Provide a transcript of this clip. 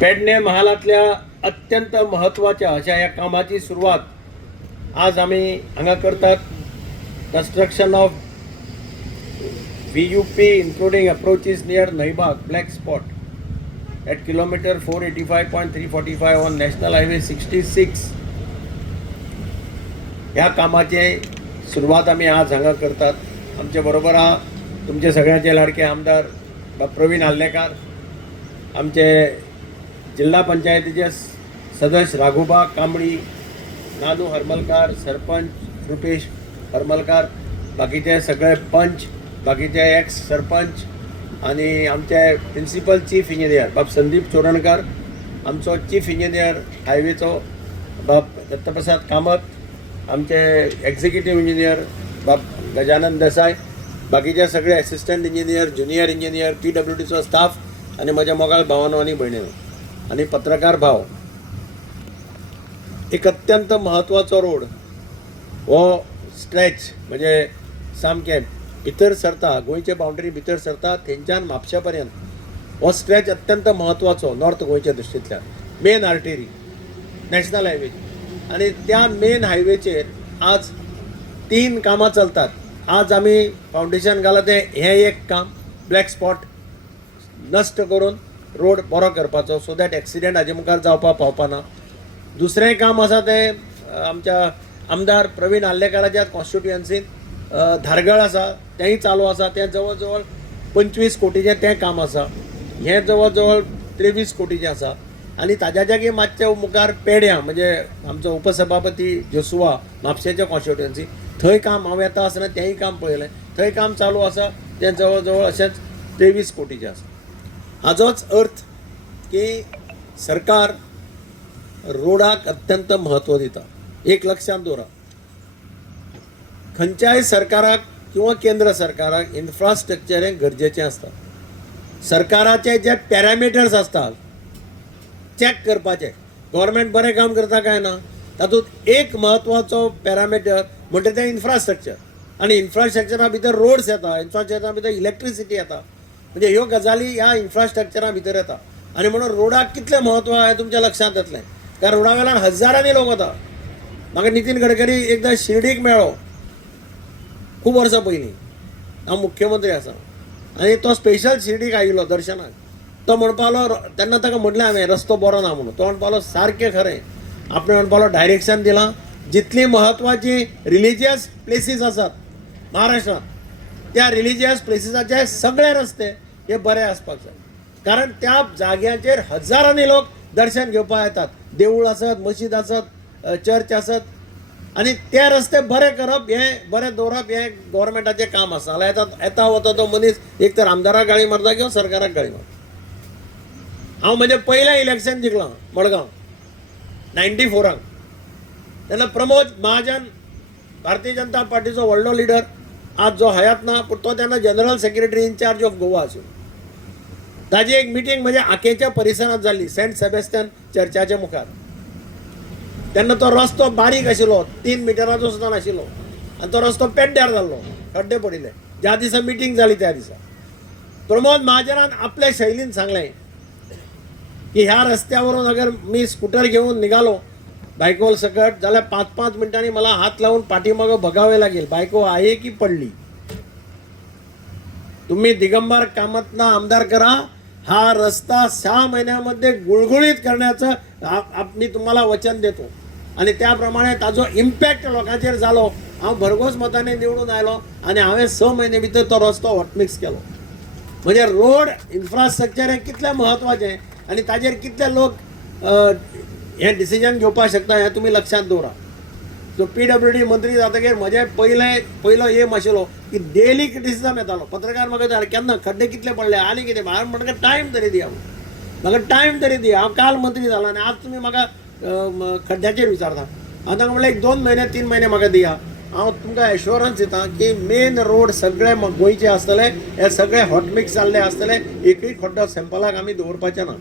पेडणे महालातल्या अत्यंत महत्त्वाच्या अशा या कामाची सुरुवात आज आम्ही हांगा करतात. Construction of VUP including approaches near Naibag Black Spot at kilometer 485.345 on National Highway 66. ह्या कामाचे सुरुवात आम्ही आज हांगा करतात. आमच्या बरोबर हा तुमचे सगळ्यांचे लाडके आमदार प्रवीण आल्लेकार, आमचे जिल्हा पंचायतीचे सदस्य राघोबा कांबळी, नानू हरमलकार, सरपंच रुपेश हरमलकार, बाकीचे सगळे पंच, बाकीचे एक्स सरपंच आणि आमचे प्रिन्सिपल चीफ इंजिनियर बाब संदीप चोरणकार, आमचो चीफ इंजिनियर हायवेचो बाब दत्तप्रसाद कामत, आमचे एक्झिक्युटिव्ह इंजिनियर बाब गजानन देसाय, बाकीचे सगळे असिस्टंट इंजिनियर, ज्युनियर इंजिनियर, PWDचो स्टाफ आणि माझ्या मोगाळ भावांनो आणि भयणींनो आणि पत्रकार भाव. एक अत्यंत महत्त्वाचो रोड हो स्ट्रेच म्हणजे सामकें भितर सरता, गोंयचे बाउंड्री भितर सरता थंयच्यान म्हापशा पर्यंत हो स्ट्रेच अत्यंत महत्त्वाचो नॉर्थ गोंयच्या दृश्टींतल्यान मेन आर्टेरी नॅशनल हायवे. आणि त्या मेन हायवेचेर आज 3 कामां चलतात. आज आमी फावंडेशन घालात हें एक काम ब्लॅक स्पॉट नश्ट करून रोड बरो करपाचो सो दॅट एक्सिडेंट हाजे मुखार जावपाक पावपाना. दुसरें काम आसा तें आमच्या आमदार प्रवीण आल्लेकाराच्या कॉन्स्टिट्युएन्सीन धारगळ आसा तेंय चालू आसा. तें जवळ जवळ 25 कोटीचें तें काम आसा. हें जवळ जवळ 23 कोटीचें आसा. आनी ताज्या जागी मातशे मुखार पेड्यां म्हणजे आमचो उपसभापती जोसुआ म्हापशेच्या कॉन्स्टिट्युएन्सी थंय काम हांव येता आसतना तेंय काम पळयलें. थंय काम चालू आसा तें जवळ जवळ अशेंच 23 कोटीचें आसा. हाजोच अर्थ की सरकार रोडाक अत्यंत महत्व दिता. एक लक्षात दवरा, खंयच्याय सरकाराक किंवा केंद्र सरकाराक इन्फ्रास्ट्रक्चर हें गरजेचें आसता. सरकाराचे जे पॅरामिटर्स आसतात चॅक करपाचे गव्हर्मेंट बरें काम करता काय ना तातूंत एक म्हत्वाचो पॅरामिटर म्हणजे तें इन्फ्रास्ट्रक्चर. आनी इन्फ्रास्ट्रक्चरा भितर रोड्स येता, इन्फ्रास्ट्रक्चरा भितर इलेक्ट्रिसिटी येता, म्हणजे ह्यो गजाली ह्या इन्फ्रास्ट्रक्चरा भितर येता. आनी म्हणून रोडाक कितलें म्हत्व हें तुमच्या लक्षांत येतलें. कारण रोडा वेल्यान हजारांनी लोक वता. म्हाका नितीन गडकरी एकदां शिर्डीक मेळ्ळो खूब वर्सां पयलीं. हांव मुख्यमंत्री आसा आनी तो स्पेशल शिर्डीक आयिल्लो दर्शनाक. तो म्हणपालो तेन्ना ताका म्हटलें हांवें रस्तो बरो ना म्हणून. तो म्हणपालो सारकें खरें. आपणें म्हणपालो डायरेक्शन दिलां. जितली महत्वाची रिलिजियस प्लेसीस आसात महाराष्ट्रांत त्या रिलिजियस प्लेसीसाचे सगळे रस्ते हे बरे आसपाक जाय. कारण त्या जाग्याचेर हजारांनी लोक दर्शन घेवपाक येतात. देवूळ आसत, मशीद आसत, चर्च आसत आनी ते रस्ते बरे करप हें बरें दवरप हें गव्हर्मेंटाचें काम आसा. जाल्यार येता वता तो मनीस एक तर आमदाराक गाळी मारता किंवा सरकाराक गाळी मारता. हांव म्हणजे पयलें इलेक्शन जिखलां मडगांव 94 तेन्ना प्रमोद महाजन भारतीय जनता पार्टीचो व्हडलो लिडर आज जो हयात ना पूण तो तेन्ना general secretary in charge of Goa आशिल्लो. ताजी एक मिटींग म्हणजे आकेच्या परिसरांत जाल्ली सेंट सेबेस्टियन चर्चाच्या मुखार. तेन्ना तो रस्तो बारीक आशिल्लो, 3 मिटराचो सुद्दां नाशिल्लो आनी तो रस्तो पेड्ड्यार जाल्लो, खड्डे पडिल्ले. ज्या दिसा मिटींग जाली त्या दिसा प्रमोद महाजनान आपल्या शैलीन सांगलें की ह्या रस्त्यावरून अगर मी स्कूटर घेऊन निघालो बायकोल सकट जाल्यार 5-5 मिनिटांनी मला हात लावून पाठीमागं बघावे लागेल बायको आहे की पडली. तुम्ही दिगंबर कामतना आमदार करा. हा रस्ता 6 महिन्यामध्ये गुळगुळीत करण्याचं मी तुम्हाला वचन देतो. आणि त्याप्रमाणे ताजो इम्पॅक्ट लोकांचेर जालो. हांव भरघोस मतांनी निवडून आयलो आणि हांवें 6 महिने भितर तो रस्तो हॉटमिक्स केलो. म्हणजे रोड इन्फ्रास्ट्रक्चर हें कितलें म्हत्वाचें आनी ताजेर कितले लोक हें डिसिजन घेवपाक शकता हें तुमी लक्षांत दवरा. सो PWD मंत्री जातकीर म्हजें पयलो एम आशिल्लो की डेली क्रिटिसिजम येतालो. पत्रकार म्हाका विचारले केन्ना खड्डे कितले पडले आनी कितें. हांवें म्हणटा टायम तरी दिया, म्हाका टायम तरी दिया. हांव काल मंत्री जालो आनी आज तुमी म्हाका खड्ड्याचेर विचारता. हांव ताका म्हणलें 1-2 महिने 3 महिने म्हाका दिया. हांव तुमकां एश्युरन्स दिता की मेन रोड सगळे गोंयचे आसतले, हे सगळे हॉटमिक्स जाल्ले आसतले. एकूय खड्डो सॅम्पलाक आमी दवरपाचे ना.